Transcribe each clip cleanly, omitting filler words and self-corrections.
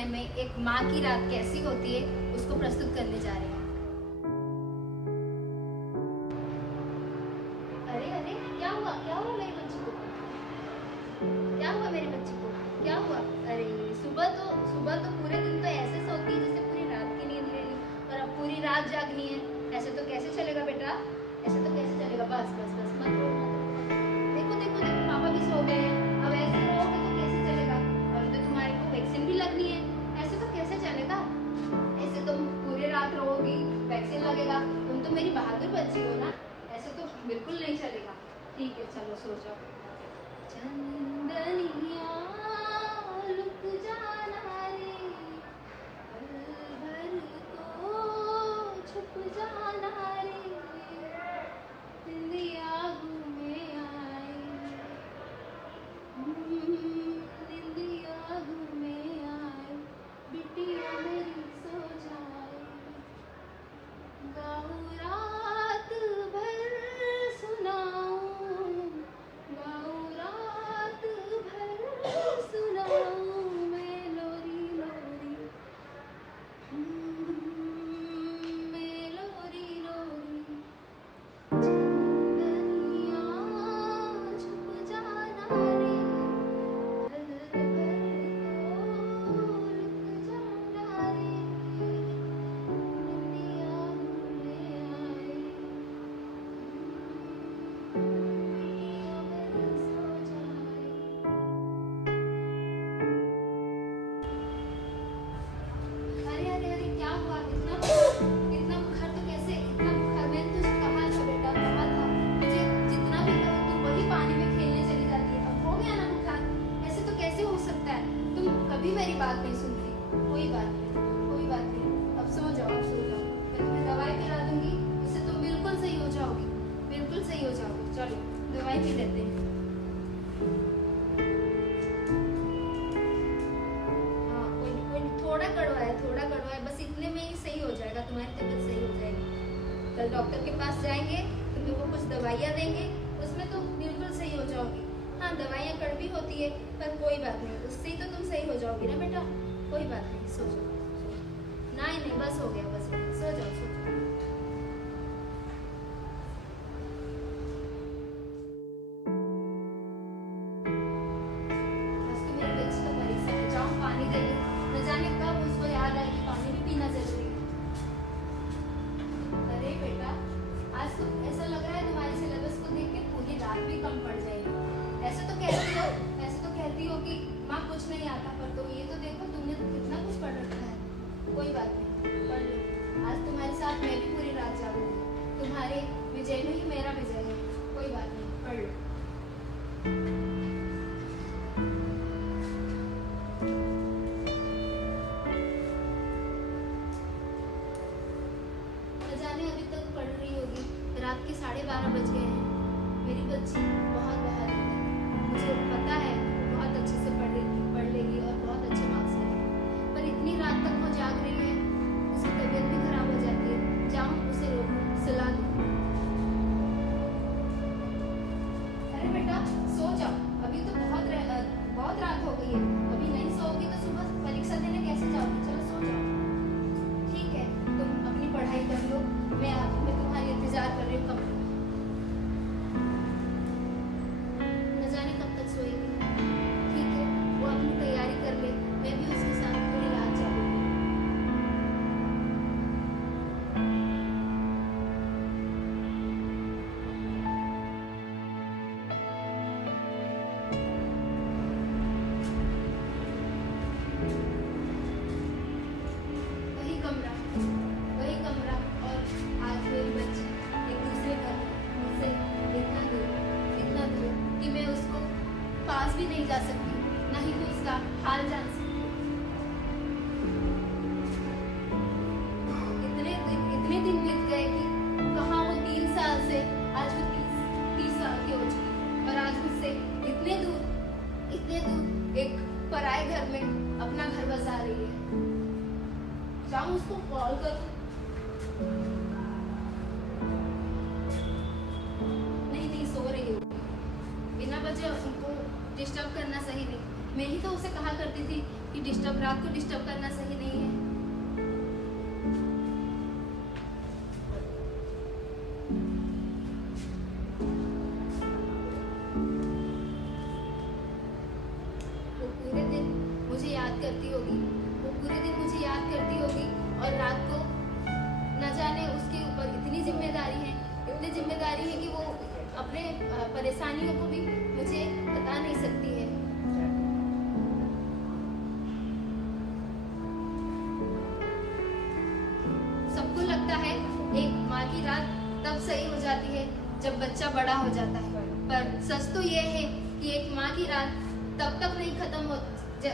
उज्जैन में एक माँ की रात कैसी होती है उसको प्रस्तुत करने जा रहे हैं। अरे अरे क्या हुआ मेरे बच्चे को? क्या हुआ मेरे बच्चे को? क्या हुआ? अरे सुबह तो पूरे दिन तो ऐसे सोती है जैसे पूरी रात की नींद ले ली, और अब पूरी रात जागनी है। ऐसे तो कैसे चलेगा बेटा? ऐसे तो कैसे चलेगा? बस बस बस मत रो मत रो। देखो देखो देखो पापा भी सो गए हैं। अब ऐसे रहोगे तो कैसे चलेगा? अभी तो तुम्हारे को वैक्सीन भी लगनी है। ऐसे तो कैसे चलेगा? ऐसे तुम पूरी रात रहोगी, वैक्सीन लगेगा। तुम तो मेरी बहादुर बच्ची हो ना, ऐसे तो बिल्कुल नहीं चलेगा। ठीक है चलो सो जाओ। चंदनिया लुक जाना रे, पल भर को छुप जाना रे, निंदिया घूमे आए, निंदिया घूमे आए, बिटिया मेरी सो जाए। गाऊं रात भर सुनाऊं, गाऊं रात भर सुनाऊं मैं लोरी लोरी, मैं लोरी लोरी। चंदनिया छुप जाना रे, पल भर को रुक जाना रे, निंदिया घूमे आए, बिटिया मेरी सो जाए। अरे अरे अरे क्या हुआ? इतना बुखार तो कैसे? इतना बुखार मैंने तुझे कहा था बेटा, कहा था मुझे जितना भी कहो तुम वही पानी में खेलने चली जाती है। अब हो गया ना बुखार? ऐसे तो कैसे हो सकता है? तुम कभी मेरी बात नहीं सुनती। कोई बात नहीं, कोई बात नहीं। अब सो जाओ, अब सो जाओ। मैं तुम्हें दवाई पिला दूंगी, उससे तुम बिल्कुल सही हो जाओगी, बिल्कुल सही हो जाओगी। चलो दवाई पी लेते हैं। हाँ कोई नहीं, थोड़ा कड़वा है, बस इतने में ही सही हो जाएगा, तुम्हारी तबीयत सही हो जाएगी। कल डॉक्टर के पास जाएंगे तो तुमको कुछ दवाइयाँ देंगे, उसमें तुम बिल्कुल सही हो जाओगी। हाँ दवाइयाँ कड़वी होती है पर कोई बात नहीं, उससे ही तो तुम सही हो जाओगी ना बेटा। कोई बात नहीं, सो जाओ। नहीं बस हो गया, बस हो गया, सो जाओ सो जाओ। आज तो मेरी बच्ची का परीक्षा है, जाऊँ पानी दे दूँ। न जाने कब उसको याद आए कि पानी भी पीना जरूरी है। अरे बेटा आज तो ऐसा लग रहा है तुम्हारे सिलेबस को देख के पूरी रात भी कम पड़ जाएगी। ऐसे तो कहती हो कि माँ कुछ नहीं आता, पर तो ये तो देखो तुमने कितना कुछ पढ़ रखा है। कोई बात नहीं, पढ़ लो। आज तुम्हारे साथ मैं भी पूरी रात जागूंगी। तुम्हारे विजय में ही मेरा विजय है। कोई बात नहीं, पढ़ लो। न जाने अभी तक पढ़ रही होगी, रात के 12:30 बज गए हैं। मेरी बच्ची बहुत बहादुर है, मुझे पता है बहुत अच्छे से पढ़ लेगी और बहुत अच्छे मार्क्स लाएगी। पर इतनी रात तक वो जाग रही है, उसकी तबीयत भी खराब हो जाती है। जाऊं उसे सुला दूं। अरे बेटा सो जाओ, अभी तो बहुत रात हो गई है। अभी नहीं सोओगी तो सुबह परीक्षा देने कैसे जाओगी? चलो सो जाओ। ठीक है तुम अपनी पढ़ाई कर लो, मैं तुम्हारी इंतजार कर रही हूँ कमरे में। न जाने कब तक सोएगी। ठीक है वो अपनी तैयारी कर ले, मैं भी उसके साथ पूरी रात जागूंगी। वही कमरा और आज मेरी बच्ची एक दूसरे घर मुझसे इतना दूर कि मैं उसको पास भी नहीं जा सकती, ना ही तो उसका हाल जान सकती। इतने दिन बीत गए कि कहाँ वो 3 साल से आज वो 30 साल की हो चुकी, और आज मुझसे इतने दूर एक पराए घर में अपना घर बसा रही है। जाऊं उसको कॉल करूं? नहीं सो रही होगी, बिना वजह उनको डिस्टर्ब करना सही नहीं। मैं ही तो उसे कहा करती थी कि रात को डिस्टर्ब करना सही नहीं है। वो पूरे दिन मुझे याद करती होगी, वो पूरे दिन मुझे याद करती होगी, और रात को न जाने उसके ऊपर इतनी जिम्मेदारी है कि वो अपने परेशानियों को भी मुझे बता नहीं सकती है। सबको लगता है एक माँ की रात तब सही हो जाती है जब बच्चा बड़ा हो जाता है, पर सच तो ये है कि एक माँ की रात तब तक नहीं खत्म हो,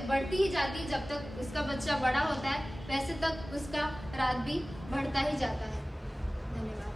बढ़ती ही जाती है जब तक उसका बच्चा बड़ा होता है, वैसे तक उसका रात भी बढ़ता ही जाता है। धन्यवाद।